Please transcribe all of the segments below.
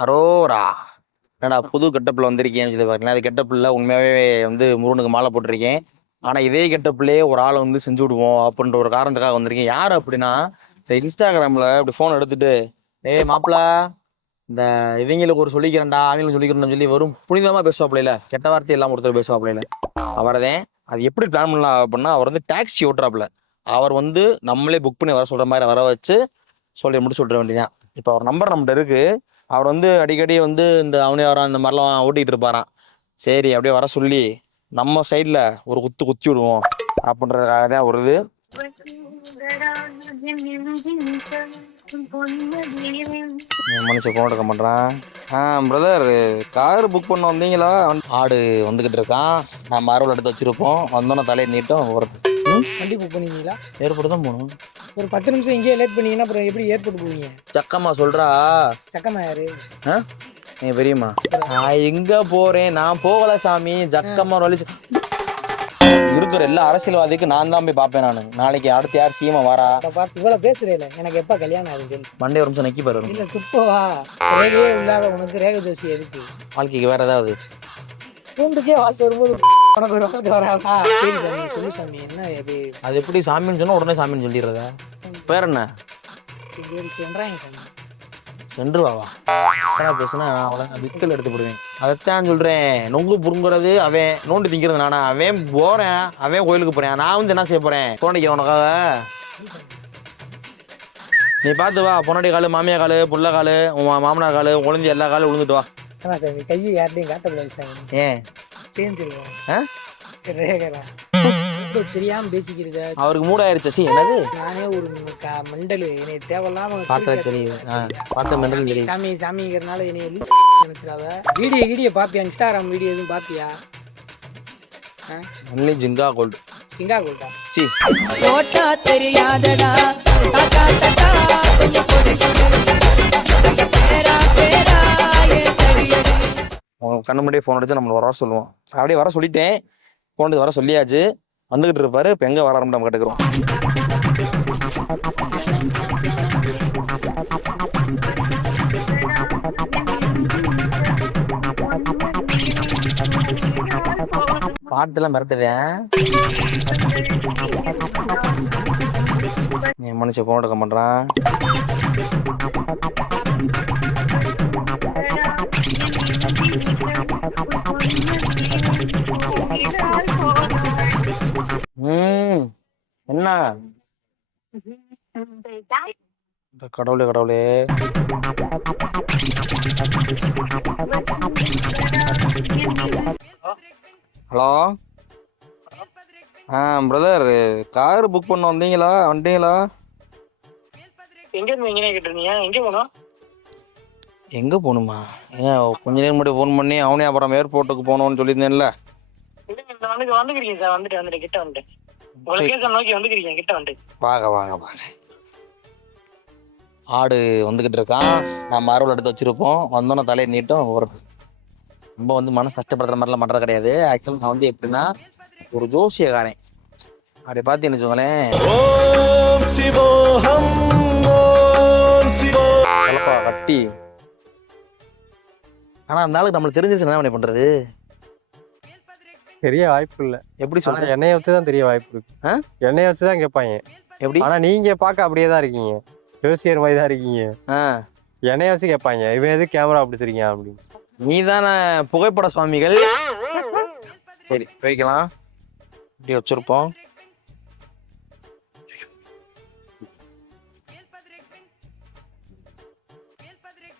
அரோரா. என்னடா புது கெட்டப்பில் வந்திருக்கேன்னு சொல்லி பார்த்தீங்கன்னா, அது கெட்டப்பில் உண்மையாகவே முருகனுக்கு மாலை போட்டிருக்கேன். ஆனால் இதே கெட்டப்லேயே ஒரு ஆளை செஞ்சு விடுவோம் அப்படின்ற ஒரு காரணத்துக்காக வந்திருக்கேன். யார் அப்படின்னா, இந்த இன்ஸ்டாகிராமில் இப்படி ஃபோன் எடுத்துட்டு, ஏய் மாப்பிள்ள, இந்த இவங்களுக்கு ஒரு சொல்லிக்கிறேன்டா, அவங்களுக்கு சொல்லிக்கிறேன்னு சொல்லி வரும் புனிதமாக பேசுவாப்பில்ல, கெட்ட வார்த்தை எல்லாம் ஒருத்தர் பேசுவாப்பில்ல, அவரதேன். அது எப்படி பிளான் பண்ணலாம் அப்படின்னா, அவர் டாக்ஸி ஓட்டுறாப்புல. அவர் நம்மளே புக் பண்ணி வர சொல்கிற மாதிரி வர வச்சு சொல்லி முடிச்சு விட்ற வேண்டியதான். இப்போ அவர் நம்பர் நம்மகிட்ட இருக்குது. அவர் அடிக்கடி இந்த அவனே வரான் இந்த மாதிரிலாம் ஓட்டிகிட்டு இருப்பாரான். சரி அப்படியே வர சொல்லி நம்ம சைடில் ஒரு குத்தி விடுவோம் அப்படின்றதுக்காக தான் வருது. மனுஷன் ஃபோன் எடுக்க பண்ணுறான். பிரதர், கார் புக் பண்ண வந்தீங்களா? ஆடு வந்துக்கிட்டு இருக்கான். நான் மார்வல் எடுத்து வச்சுருப்போம். வந்தோன்னே தலையை நீட்டும் ஒரு வண்டி புக் பண்ணிங்களா? ஏர்போர்ட் தான் போகணும். ஒரு 10 நிமிஷம் இங்கேயே லேட் பண்ணீங்கன்னா அப்புறம் எப்படி ஏர்போர்ட் போவீங்க? சக்கம்மா சொல்கிறா. சக்கம்மா யாரு? என் பெரியம்மா. நான் எங்கே போகிறேன்? நான் போகலை சாமி. ஜக்கம்மா வழி இருக்கிற எல்லா அரசியல்வாதிக்கு நான் தான் போய் பார்ப்பேன். நான் நாளைக்கு அடுத்து யார் சீமா வாரா இவ்வளோ பேசுறேன். எனக்கு எப்போ கல்யாணம் ஆகுது சொல்லி மண்டே ஒரு நிமிஷம் நக்கி பாரு. இல்லை துப்பவா? ரேகையே இல்லாத உனக்கு ரேகை ஜோசி எதுக்கு? வாழ்க்கைக்கு வேற ஏதாவது பூண்டுக்கே வாழ்க்கை வரும்போது உனக்கு ஒரு வாழ்க்கை வராதா? சரி சாமி, சொல்லு சாமி, என்ன இது? அது எப்படி சாமின்னு சொன்னா உடனே சாமின்னு சொல்லிடுறதா? பேர் என்ன? சென்றாங்க சாமி. சென்றுவாவா பேசுனா நான் அவளை விக்கல் எடுத்து போடுவேன். அதைத்தான் சொல்றேன். நொங்கு புடுங்குறது அவன், நோண்டி திங்கிறது நானா? அவன் போறேன், அவன் கோயிலுக்கு போறேன். நான் என்ன செய்ய போறேன்? தோண்டிக்க உனக்காக நீ பார்த்து வா. பொன்னாடி காலு, மாமியா காலு, புள்ள காலு, உன் மாமனார் காலு, குழந்தை எல்லா காலும் விழுந்துட்டு வா. சாமி கையை யார்ட்டையும் காட்டக்கூடாது சாமி. ஏன் தேஞ்சிருவேன். தெரியாம பேசிக்கிறத அவருக்கு மூடாயிருச்சு. சி என்னது? நானே ஒரு மெண்டல். என்னை தேவையில்லாம பார்த்தா தெரியுது. பார்த்த மெண்டல் தெரியுது. சாமி சாமிங்கிறனால என்னைய நினைச்சிடாத. வீடியோ பாப்பியா? இன்ஸ்டாகிராம் வீடியோ எதுவும் பாப்பியா? Only Jirga gold. ஜிங்கா கோல்டா? சி ஓட்டா தெரியாதடா தாத்தா தாத்தா கொஞ்சம் கொடு கொடு பேரா பேரா ஏத்தடியடி. கண்ணு முன்னாடியே ஃபோன் அடிச்சு நம்மளை வர சொல்லுவோம். அப்படியே வர சொல்லிட்டேன். ஃபோன் வர சொல்லியாச்சு. வந்துகிட்டு இருப்பாரு. இப்போ எங்கே வர நம்ம கேட்டுக்கிறோம். பாட்டுலாம் மிரட்டுதேன். என் மனுஷன் ஃபோன் எடுக்க பண்ணுறான். என்ன கடவுளே கடவுளே. ஹலோ. பிரதர், கார் புக் பண்ண வந்தீங்களா? வந்துட்டீங்களா? எங்க கேட்டுருந்தீங்க? எங்க போனோம்? எங்க போகணுமா? ஏன் கொஞ்ச நேரம் முன்னாடி ஃபோன் பண்ணி அவனே அப்புறம் ஏர்போர்ட்டுக்கு போகணும்னு சொல்லியிருந்தேன்ல. வந்துக்கிறீங்க சார். வந்துட்டேன் கிட்ட வந்துட்டேன். நோக்கி வந்துக்கிறீங்க கிட்ட வந்து. வாங்க வாங்க வாங்க. ஆடு வந்துகிட்டு இருக்கான். நான் மார்வல் எடுத்து வச்சிருப்போம். வந்தோன்னே தலையை நீட்டும் ஒரு ரொம்ப மனசு கஷ்டப்படுற மாதிரிலாம் பண்ணுறது கிடையாது. ஆக்சுவலாக நான் எப்படின்னா ஒரு ஜோசியக்காரன். அப்படி பார்த்தீங்கன்னு வச்சுக்கோங்களேன். கட்டி. ஆனால் அந்த ஆளுக்கு நம்மளுக்கு தெரிஞ்சிச்சு என்ன பண்ணுறது? தெரிய வாய்ப்பு இல்லை. எப்படி சொல்ற? எண்ணெயை வச்சுதான் தெரிய வாய்ப்பு இருக்கு. எண்ணெயை வச்சுதான் கேட்பாங்க. எப்படி? ஆனா நீங்க பார்க்க அப்படியே தான் இருக்கீங்க. ஜோசியர் மாதிரி தான் இருக்கீங்க. எண்ணெயை வச்சு கேட்பாங்க, இவன் எது கேமரா பிடிச்சிருக்கீங்க அப்படின்னு. நீ தானே புகைப்பட சுவாமிகள். சரி வைக்கலாம். இப்படி வச்சிருப்போம்.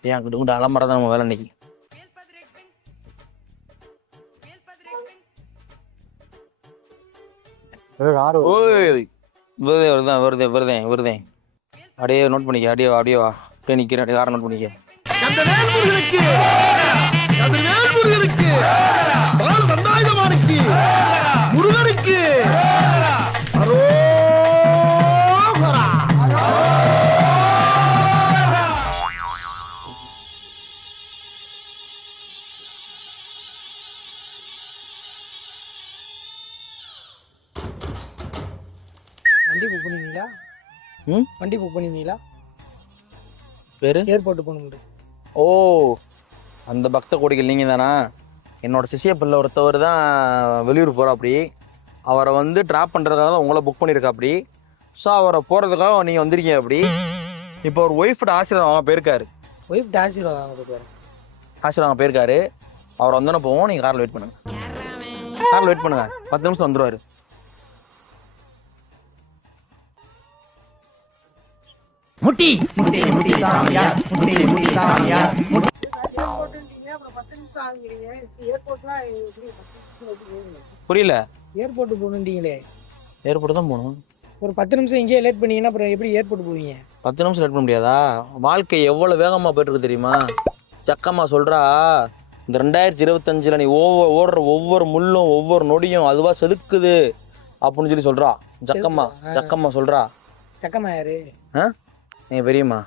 ஏன் அங்கிட்டு கொண்டு அலம்பரம் நம்ம வேலை இன்னைக்கு. வருதேன். அப்படியே நோட் பண்ணிக்க. அப்படியே வா. அப்படியே நிக்கிறேன். அப்படியே காரை நோட் பண்ணிக்க. வண்டி புக் பண்ணிருந்தீங்களா? வண்டி புக் பண்ணிருந்தீங்களா? பேரு ஏர்போர்ட் போகணும். ஓ, அந்த பக்த கோடிகள் நீங்கள் தானா? என்னோட சிசிய பிள்ளை ஒருத்தவர் தான் வெளியூர் போகிறா. அப்படி அவரை வந்து ட்ராப் பண்ணுறதுக்காக தான் உங்களை புக் பண்ணியிருக்கா. அப்படி ஸோ அவரை போகிறதுக்காக நீங்கள் வந்திருக்கீங்க. அப்படி இப்போ ஒரு ஒய்ஃப்ட ஆசீர்வாதம் அவங்க போயிருக்காரு. ஒய்ஃப்ட்டு ஆசீர்வாதம் கொடுப்பாரு. ஆசீர்வாதம் போயிருக்காரு. அவர் வந்தோன்னே போவோம். நீங்கள் காரில் வெயிட் பண்ணுங்க. காரில் வெயிட் பண்ணுங்க, 10 நிமிஷம் வந்துடுவார். முட்டி முட்டி முட்டி சாமியா முட்டி முட்டி சாமியா. புரியல. ஏர்போர்ட் போகணுன்றீங்களே. ஏர்போர்ட் தான் போகணும். ஒரு 10 நிமிஷம் இங்கேயே லேட் பண்ணீங்கன்னா அப்புறம் எப்படி ஏர்போர்ட் போவீங்க? 10 நிமிஷம் லேட் பண்ண முடியாதா? வாழ்க்கை எவ்வளோ வேகமாக போயிட்டுருக்கு தெரியுமா? சக்கம்மா சொல்கிறா, இந்த 2025 நீ ஓடுற ஒவ்வொரு முள்ளும் ஒவ்வொரு நொடியும் அதுவாக செதுக்குது அப்படின்னு சொல்லி சொல்கிறா. சக்கம்மா சொல்கிறா. சக்கம்மா யாரு? ஆ, எங்கள் பெரியம்மா.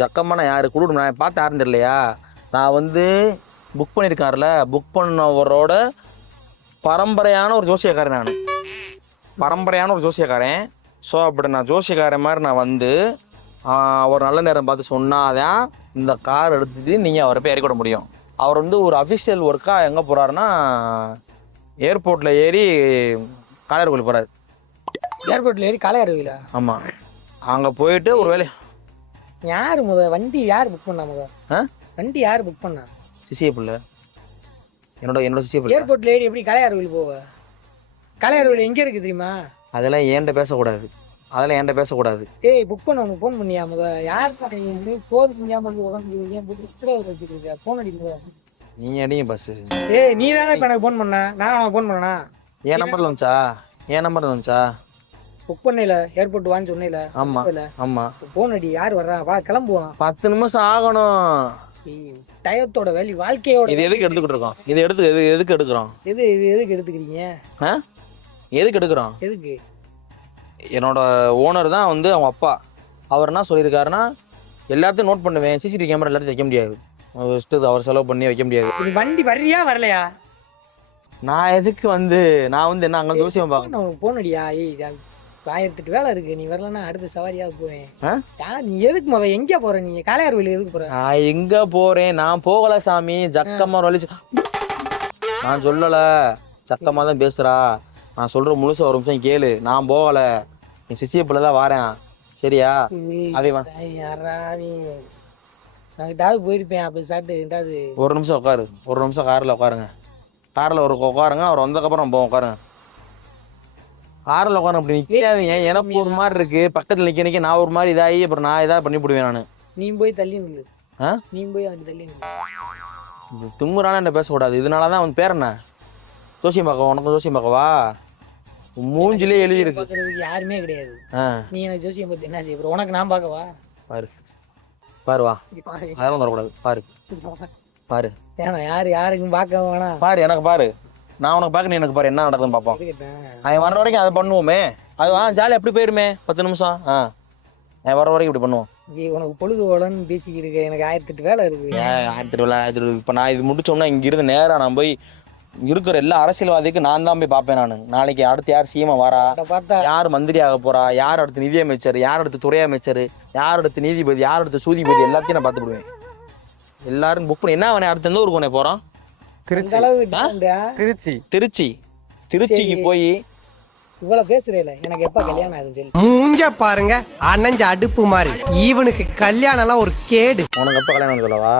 சக்கம்மா யாரு குடு? நான் பார்த்து யாருன்னு தெரியலையா? நான் வந்து புக் பண்ணியிருக்காருல, புக் பண்ணவரோட பரம்பரையான ஒரு ஜோசியக்காரன். நான் பரம்பரையான ஒரு ஜோசியக்காரன். ஸோ அப்படி நான் ஜோசியக்காரன் மாதிரி நான் வந்து ஒரு நல்ல நேரம் பார்த்து சொன்னாதான் இந்த கார் எடுத்துட்டு நீங்கள் அவரை போய் இறக்கி விட முடியும். அவர் வந்து ஒரு அஃபிஷியல் ஒர்க்காக எங்கே போகிறாருன்னா ஏர்போர்ட்டில் ஏறி காளையார் கோயில் போகிறாரு. ஏர்போர்ட்டில் ஏறி காளையார் கோயிலா? ஆமாம், அங்கே போயிட்டு ஒரு வேலை. யார் வண்டி யார் புக் பண்ணா வண்டி யார் புக் பண்ணா? சிசிய பிள்ளை, என்னோட சிசிய பிள்ளை. ஏர்போர்ட்ல ஏறி எப்படி காளையார் கோயில் போவ? காளையார் கோயில் எங்கே இருக்கு தெரியுமா? அதெல்லாம் ஏன்ட்ட பேசக்கூடாது. ஏய், புக் பண்ண உனக்கு ஃபோன் பண்ணியா யார் ஃபோன் பண்ணியாம வச்சுருக்க? ஃபோன் அடிக்க நீங்கள் அடிங்க பஸ். ஏய், நீ தானே இப்போ எனக்கு ஃபோன் பண்ண? நான் ஃபோன் பண்ணனா? என் நம்பர்ல வந்துச்சா? புக் பண்ணல, ஏர்போர்ட் வான்னு சொன்னேல. ஆமாம். ஃபோன் அடி, யார் வர்றா? வா கிளம்புவான். 10 நிமிஷம் ஆகணும். டயத்தோட வேலி, வாழ்க்கையோட. இது எதுக்கு எடுத்துக்கிட்டு இருக்கோம்? எதுக்கு எடுக்கிறோம்? இது எதுக்கு எடுத்துக்கிறீங்க? எதுக்கு எடுக்கிறோம்? எதுக்கு? என்னோட ஓனர் தான் வந்து அவங்க அப்பா. அவர் என்ன சொல்லியிருக்காருன்னா, எல்லாத்தையும் நோட் பண்ணுவேன், சிசிடிவி கேமரா எல்லாத்தையும் வைக்க முடியாது, அவர் செலவு பண்ணி வைக்க முடியாது. வண்டி வர்றியா வரலையா? நான் எதுக்கு நான் வந்து என்ன அங்கே ஜோசியம் பார்க்கணும்? ஃபோன் அடியா. ஏய், 1008 வேலை இருக்கு, நீ வரலன்னா அடுத்த சவாரியாவது போவேன். நீ எதுக்கு எங்க போற? நீ காளையார் கோயில் எதுக்கு போற? நான் எங்க போறேன்? நான் போகல சாமி. ஜக்கம்மா வலிச்சு நான் சொல்லல, சக்கம்மா தான் பேசுறா. நான் சொல்ற முழுசா ஒரு நிமிஷம் கேளு. நான் போகல, என் சிசிய பிள்ளை தான் வாரேன். சரியா? நான் போயிருப்பேன். அப்படி சாப்பிட்டு ஒரு நிமிஷம் உட்காரு. ஒரு நிமிஷம் காரில் உட்காருங்க. உட்காருங்க. அவர் வந்ததுக்கப்புறம் போவோம். உட்காருங்க. காரில் உட்காரு. அப்படி நிற்காதீங்க. எனக்கு ஒரு மாதிரி இருக்கு. பக்கத்தில் நிற்க நான் ஒரு மாதிரி இதாகி அப்புறம் நான் இதாக பண்ணி போடுவேன். நான் நீ போய் தள்ளி நில்லு. நீ போய் அங்கே தள்ளி நில்லு. தும்முறான என்ன பேசக்கூடாது. இதனால தான் பேர் என்ன? ஜோசியம் பார்க்கவா? உனக்கு ஜோசியம் பார்க்கவா? மூஞ்சிலே எழுதி இருக்கு. யாருமே கிடையாது. நீ எனக்கு ஜோசியம் பத்தி என்ன செய்ய? உனக்கு நான் பார்க்கவா? பாரு வா. அதெல்லாம் வரக்கூடாது. பாரு. யாருக்கும் பார்க்க வேணாம். பாரு, எனக்கு பாரு. நான் உனக்கு பார்க்க, நீ எனக்கு பாரு. என்ன நடக்குதுன்னு பார்ப்போம். அவன் வர வரைக்கும் அதை பண்ணுவோமே. அது ஜாலியாக எப்படி போயிருமே 10 நிமிஷம். அவன் வர வரைக்கும் இப்படி பண்ணுவோம். உனக்கு பொழுது ஓடன்னு பேசிக்கிட்டு எனக்கு 1008 வேலை இருக்கு. 1008 வேலை. இப்போ நான் இது முடிச்சோம்னா இங்கிருந்து நேராக நான் போய் இருக்கிற எல்லா அரசியல்வாதிக்கு நான் தான் போய் பார்ப்பேன். நான் நாளைக்கு அடுத்து யார் சிஎம் வாரா, யார் மந்திரி ஆக போறா, யார் அடுத்து நிதியமைச்சர், யார் அடுத்து துறை அமைச்சர், யார் அடுத்து நீதிபதி, யார் அடுத்து சூதிபதி, எல்லாத்தையும் நான் பார்த்து விடுவேன். எல்லாரும் புக் பண்ணி என்ன அவனை அடுத்து எந்த ஊருக்கு உனே போறான்? திருச்சிக்கு போய் இவ்வளவு பேசுறேல. எனக்கு எப்ப கல்யாணம் ஆகும் சொல்லி? மூஞ்ச பாருங்க, அண்ணஞ்ச அடுப்பு மாதிரி. ஈவனுக்கு கல்யாணம் எல்லாம் ஒரு கேடு. உனக்கு எப்ப கல்யாணம் சொல்லவா?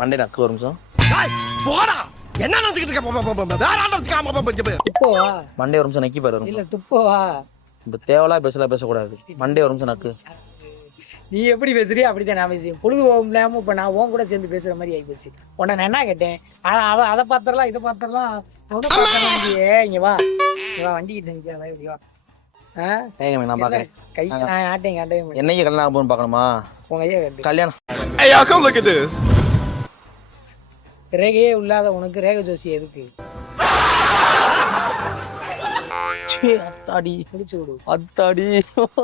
மண்டே நக்கு ஒரு நிமிஷம். என்ன நினைச்சுக்கிட்டு மண்டே ஒரு நிமிஷம் நக்கி பாரு. இல்ல துப்பவா? இந்த தேவலா பேசக்கூடாது. மண்டே ஒரு நிமிஷம் நக்கு. நீ எப்படி பேசுறியா அப்படித்தான் நான் பேசுவேன். பொழுது போகாம இப்ப நான் உன் கூட சேர்ந்து பேசுற மாதிரி ஆகி போச்சு. உன்னை நான் என்ன கேட்டேன்? அதை பாத்திரலாம் இதை பாத்திரலாம். இங்க வா வண்டி கிட்ட இப்படி வா. நான் பாக்கிறேன். கை நான் ஆட்டையும் என்னைக்கு கல்யாணம் போகணும் பாக்கணுமா? உங்க ஐயா கேட்டு கல்யாணம். ரேகையே இல்லாத உனக்கு ரேக ஜோசி எதுக்கு? அத்தாடி முடிச்சு விடு. அத்தாடி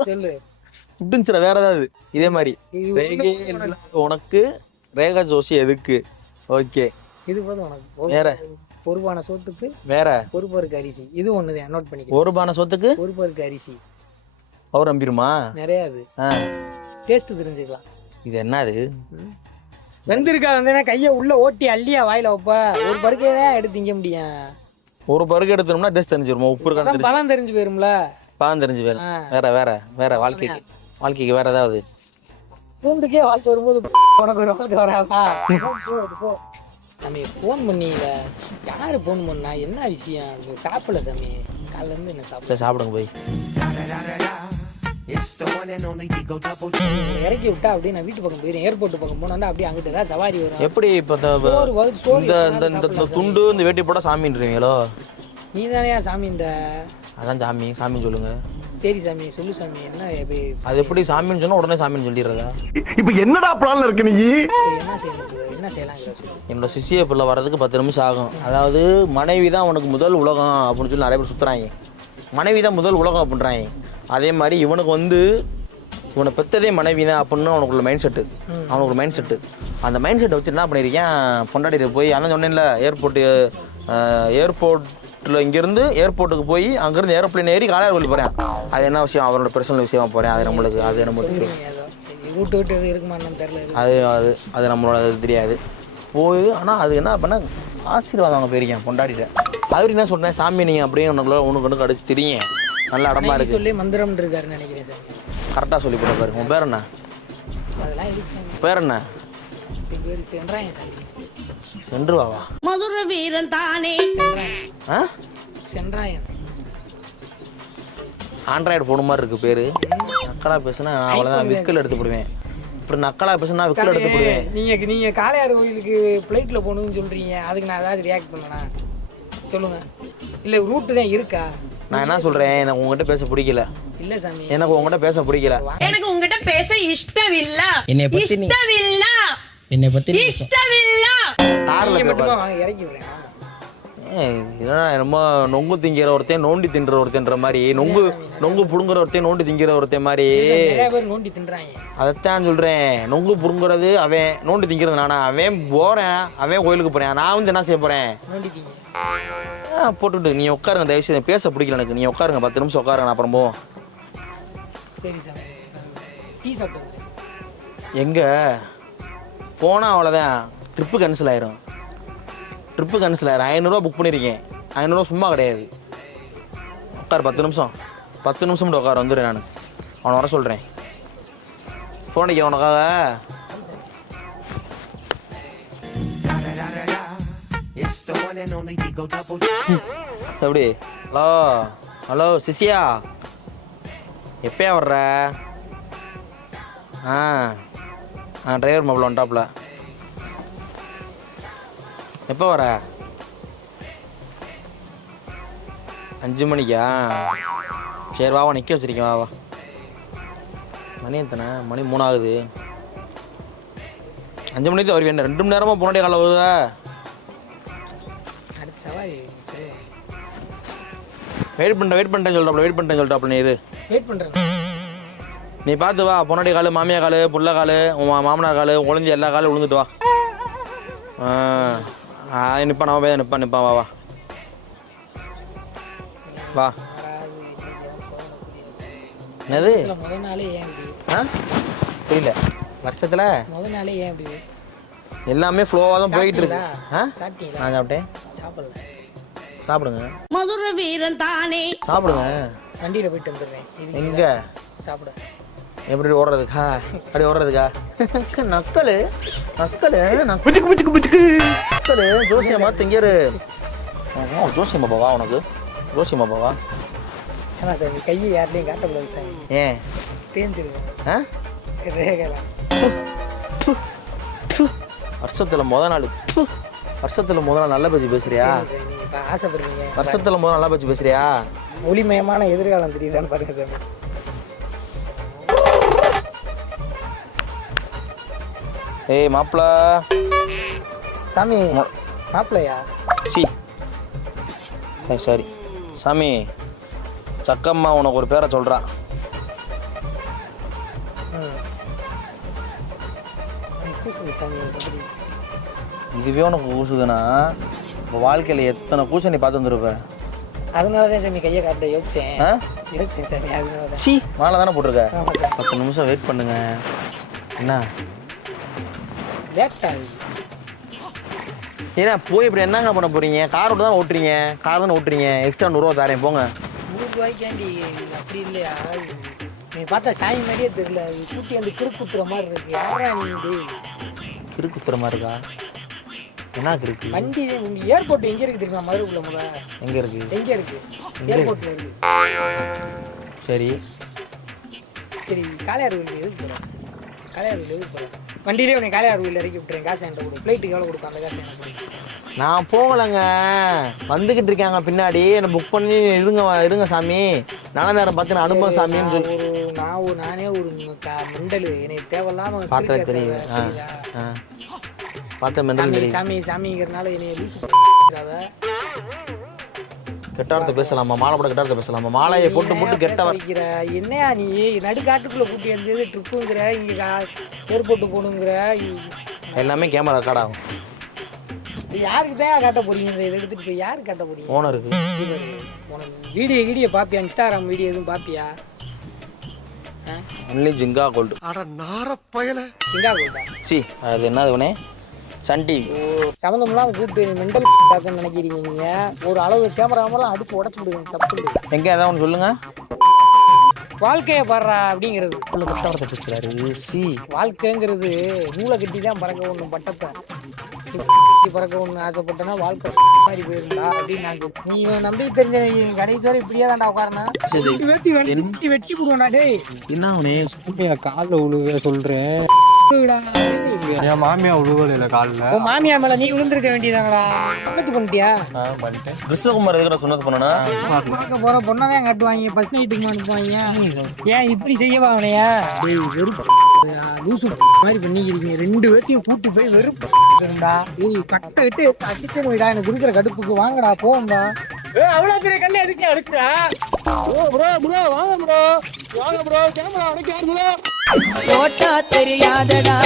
சொல்லு. விட்டுச்சுடா. வேற ஏதாவது இதே மாதிரி ரேகையே இல்லாத உனக்கு ரேகா ஜோசி எதுக்கு? ஓகே, இது போதும் உனக்கு. வேற ஒரு பானை சோத்துக்கு வேற பொறுப்பருக்கு அரிசி. இது ஒண்ணுதான் நோட் பண்ணிக்க. ஒரு பானை சொத்துக்கு பொறுப்பருக்கு அரிசி அவர் நம்பிருமா? நிறைய அது டேஸ்ட் தெரிஞ்சுக்கலாம். இது என்னது? வெந்திருக்கா வந்து கையை உள்ள ஓட்டி அள்ளியா வாயில வைப்ப. ஒரு பருக்கையே எடுத்து திங்க முடியும். ஒரு பருக்கு எடுத்தோம்னா டேஸ்ட் தெரிஞ்சிருமா? உப்பு இருக்கான்னு பழம் தெரிஞ்சு போயிரும்ல. பழம் தெரிஞ்சு போயிடும். வேற வேற வேற வாழ்க்கைக்கு வேற ஏதாவது பூண்டுக்கே வாழ்ச்சி வரும்போது உனக்கு ஒரு வாழ்க்கை வராதா? சாமி ஃபோன் பண்ணியில யாரு ஃபோன் பண்ணா? என்ன விஷயம்? சாப்பிடல சாமி, காலைல இருந்து என்ன சாப்பிட. சாப்பிடுங்க போய் இறக்கி விட்டா அப்படியே நான் வீட்டு பக்கம் போயிடுறேன். ஏர்போர்ட் பக்கம் போனா அப்படியே அங்கிட்டு ஏதாவது சவாரி வரும். எப்படி இப்ப இந்த துண்டு இந்த வேட்டி போட சாமின்றீங்களோ? நீ தானே சாமின்ற. அதான் சாமி சொல்லுங்க. சரி சாமி சொல்லு சாமி. என்ன அது எப்படி சாமின்னு சொன்னா உடனே சாமின்னு சொல்லிடுறதா? இப்ப என்னடா பிளான்ல இருக்கு நீ? என்ன செய்யறது? என்ன செய்யலாம்? என்னோட சிசிய பிள்ளை வர்றதுக்கு 10 நிமிஷம் ஆகும். அதாவது மனைவி தான் உனக்கு முதல் உலகம் அப்படின்னு சொல்லி நிறைய பேர் சுத்துறாங்க. மனைவி தான் முதல் உலகம் அப்படின்றாங்க. அதே மாதிரி இவனுக்கு வந்து இவனை பெற்றதே மனைவி தான் அப்படின்னு அவனுக்குள்ள மைண்ட் செட்டு. அவனுக்கு ஒரு மைண்ட் செட்டு. அந்த மைண்ட் செட்டை வச்சு என்ன பண்ணியிருக்கேன், பொண்டாட்டிட்டு போய் அதான் சொன்னேன்ல, ஏர்போர்ட்டில் இங்கேருந்து ஏர்போர்ட்டுக்கு போய் அங்கேருந்து ஏரோப்ளைன் ஏறி காலையில் கோயில் போகிறேன். அது என்ன விஷயம்? அவரோட பர்சனல் விஷயமா போகிறேன். அது நம்மளுக்கு விட்டு விட்டு இருக்குமா தெரியல. அது நம்மளோட தெரியாது போய். ஆனால் அது என்ன பண்ண ஆசீர்வாதம் அவங்க போயிருக்கேன் பொண்டாட்டிட்ட. அவர் என்ன சொல்கிறேன், சாமி நீங்கள் அப்படியே உனக்கு அடிச்சு தெரியும், நல்ல இடமா இருக்கு சொல்லி மந்திரம் இருக்காருன்னு நினைக்கிறேன் சார். கரெக்டாக சொல்லி போட பாரு. உன் பேர் என்ன? அதெல்லாம் பேர் என்ன? பேர் சென்றாயன் சாமி. சென்றுவாவா? மதுர வீரன் தானே. சென்றாயன். ஆண்ட்ராய்டு ஃபோன் மாதிரி இருக்கு பேரு. நக்கலா பேசுனா நான் அவ்வளோதான் விக்கல் எடுத்து போடுவேன். இப்படி நக்கலா பேசுனா விக்கல் எடுத்து போடுவேன். நீங்க காளையார் கோயிலுக்கு ஃப்ளைட்டில் போகணும்னு சொல்றீங்க. அதுக்கு நான் ஏதாவது ரியாக்ட் பண்ணனா சொல்லுங்க. இல்லை ரூட்டு தான் இருக்கா? நான் என்ன சொல்றேன், எனக்கு உங்ககிட்ட பேச பிடிக்கல. இல்ல சாமி, எனக்கு உங்ககிட்ட பேச பிடிக்கல. எனக்கு உங்ககிட்ட பேச இஷ்டம் இல்ல. இறக்கி விடுறேன். என்னமோ நொங்கு திங்கிற ஒருத்தன் நோண்டி தின்ற ஒருத்தன்ற மாதிரி, நொங்கு புடுங்குற ஒருத்தன் நோண்டி திங்கிற ஒருத்தன் மாதிரி நிறைய பேர் நோண்டி தின்றாங்க. அதைத்தான் சொல்றேன். நொங்கு புடுங்குறது அவன், நோண்டி திங்கிறது நானா? அவன் போறேன், அவன் கோயிலுக்கு போறேன், நான் வந்து என்ன செய்ய போறேன்? நோண்டி திங்க போட்டுட்டு நீ உட்காருங்க, தயவுசெய்து பேச பிடிக்கல எனக்கு. நீ உட்காருங்க, 10 நிமிஷம் உட்காருங்க, நான் அப்புறம் போவோம். சரி சார், டீ சாப்பிட்டு எங்க போனா அவ்வளோதான், ட்ரிப்பு கேன்சல் ஆயிரும். 500 ரூபா புக் பண்ணியிருக்கேன். 500 ரூபா சும்மா கிடையாது. உட்கார் 10 நிமிஷம் மட்டும் உட்கார், வந்துடுறேன் நான். அவனை வர சொல்கிறேன். ஃபோன் அடிக்க உனக்காக. எப்படி? ஹலோ சிசியா, எப்பயா வர்ற? டிரைவர் மாப்பிள்ள வந்துட்டாப்புல. எப்போ வர? 5 மணிக்கா? சரி வா, நிற்க வச்சிருக்கேன், வா. மணி எத்தனை? மணி 3 ஆகுது. 5 மணிக்கு தான் வருவேன். 2 மணி நேரமாக போனாடிய காலை வருத. வெயிட் பண்ணிட்டேன் சொல்லிட்டாப்புல. நீ பார்த்து வா. பொன்னாடி காலு, மாமியா காலு, புள்ள காலு, மாமனார் காலு, குழந்தை எல்லா காலும் விழுந்துட்டு வா. நிப்பான், அவன் போய் நிப்பான். வா வா. என்னது? புரியல. வருஷத்துல எல்லாமே ஃப்ளோவாக தான் போயிட்டு இருக்கு. நான் சாப்பிட்டேன். சாப்பிடுங்க. மதுர வீரன் தானே. சாப்பிடுங்க. வண்டியில போயிட்டு வந்துடுறேன். எங்க சாப்பிட? எப்படி ஓடுறதுக்கா? அப்படி ஓடுறதுக்கா? நக்கலு ஜோசியமா திங்கரு. ஜோசியம் பாபாவா உனக்கு? ஜோசியம் பாபாவா? ஏன்னா சார், நீ கையை யார்லையும் காட்டக்கூடாது சாமி. ஏன் தேஞ்சிருவேன். வருஷத்துல முத நாள் நல்ல பேச்சு பேசுறியா? ஆசைப்படுறீங்க. வருஷத்துல முத நல்ல பேச்சு பேசுறியா? ஒளிமயமான எதிர்காலம் தெரியுதான்னு பாருங்க சாமி. ஏய் மாப்பிள சாமி. மாப்பிள்ளையா? சாரி சாமி. சக்கம்மா உனக்கு ஒரு பேரை சொல்றா. இதுவே உனக்கு கூசுதுன்னா உங்கள் வாழ்க்கையில் எத்தனை கூசை நீ பார்த்து வந்துருப்ப. அதனாலதான் சாமி கையை காட்ட யோசிச்சேன். யோசிச்சேன் சாமி அதனால. சி மாலை தானே போட்டிருக்க. 10 நிமிஷம் வெயிட் பண்ணுங்க. என்ன லேட் ஆகுது. ஏன்னா போய் இப்படி என்னங்க பண்ண போறீங்க? கார் தான் ஓட்டுறீங்க, கார் தானே ஓட்டுறீங்க. எக்ஸ்ட்ரா 100 ரூபா தரேன் போங்க. 100 ரூபாய்க்காண்டி அப்படி இல்லையா? நீ பார்த்தா சாமி மாதிரியே தெரியல. கூட்டி அந்த கிறுக்குத்துற மாதிரி இருக்கு. யாரா நீ? கிறுக்குத்துற மாதிரி இருக்கா? என்ன கிறுக்கு? வண்டி உங்க ஏர்போர்ட் எங்க இருக்கு தெரியுமா? மதுரைக்குள்ள முத எங்க இருக்கு? எங்க இருக்கு? ஏர்போர்ட்ல இருக்கு. சரி சரி காளையார் கோயில் எதுக்கு போற? காளையார் கோயில் எதுக்கு போற? வண்டியிலே உன்னை காளையார் கோயில் இறக்கி விட்டுறேன். காசு என்கிட்ட கொடு. ஃப்ளைட்டுக்கு எவ்வளோ கொடுப்பேன்? அந்த காசு எனக்கு கொடு. நான் போகலைங்க, வந்துகிட்டு இருக்காங்க பின்னாடி. என்ன புக் பண்ணி இருங்க சாமி, நல்ல நேரம் பார்த்து நான் அனுபவம் சாமின்னு சொல்லி நானே ஒரு மெண்டல். எனக்கு தேவையில்லாம பார்த்தா தெரியுது. பார்த்த மெண்டல் தெரியும். சாமி சாமிங்கிறதுனால என்னைய லூசு கெட்டாரத்தை பேசலாமா? மாலை போட கெட்டாரத்தை பேசலாமா? மாலையை போட்டு போட்டு கெட்ட வைக்கிற. என்னையா நீ நடுக்காட்டுக்குள்ள கூட்டி இருந்தது ட்ரிப்புங்கிற, இங்க ஏர்போர்ட்டு போகணுங்கிற. எல்லாமே கேமரா ரெக்கார்ட் ஆகும். யாருக்கு தான் காட்ட போறீங்க? இதை எடுத்துட்டு போய் யாருக்கு காட்ட போறீங்க? ஓனருக்கு. உனக்கு வீடியோ பாப்பியா? இன்ஸ்டாகிராம் வீடியோ எதுவும் பாப்பியா? Only Jirga gold. அட நாரப்பயல. சிங்கா கோல்டா? சி அது என்ன அதுவனே சன் டிவி. சம்மந்தம்லாம் கூப்பிட்டு மெண்டல் பார்க்கணும்னு நினைக்கிறீங்க நீங்க. ஒரு அளவு கேமராமெல்லாம் அடுப்பு உடச்சு விடுங்க. தப்பு. எங்க ஏதாவது ஒன்று சொல்லுங்க. வாழ்க்கையை பாடுறா அப்படிங்கிறது. கெட்டாரத்தை பேசுறாரு. சி வாழ்க்கைங்கிறது நூலை கட்டி தான் பறக்க ஒண்ணு பட்டப்ப பறக்க ஒண்ணு ஆசைப்பட்டனா வாழ்க்கை மாதிரி போயிருந்தா அப்படின்னு நான் நீ நம்பி தெரிஞ்ச கடைசி வரை இப்படியே தான்டா உட்காரனா வெட்டி விடுவானா? டேய் என்ன அவனே காலில் விழுக சொல்றேன். என் மாமியா உழுவல காலில். உன் மாமியா மேல நீ விழுந்திருக்க வேண்டியதாங்களா? பக்கத்து பண்ணிட்டியா? கிருஷ்ணகுமார் எதுக்கு சொன்னது பண்ணனா? பார்க்க போற பொண்ணாதான் காட்டுவாங்க, ஃபர்ஸ்ட் நைட்டுக்கு அனுப்புவாங்க. ஏன் இப்படி செய்யவா அவனையா? டேய் வெறுப்பு லூசு மாதிரி பண்ணிக்கிறீங்க. 2 பேர்த்தையும் கூட்டி போய் வெறுப்பு இருந்தா ஏய் கட்ட விட்டு அடிச்சு போயிடா. எனக்கு இருக்கிற கடுப்புக்கு வாங்கடா போங்கடா. அவ்வளவு பெரிய கண்ணு எதுக்கு அடுக்குறா? வாங்க கேமரா உனக்கு யாரு ப்ரோ? போட்டா தெரியாதடா.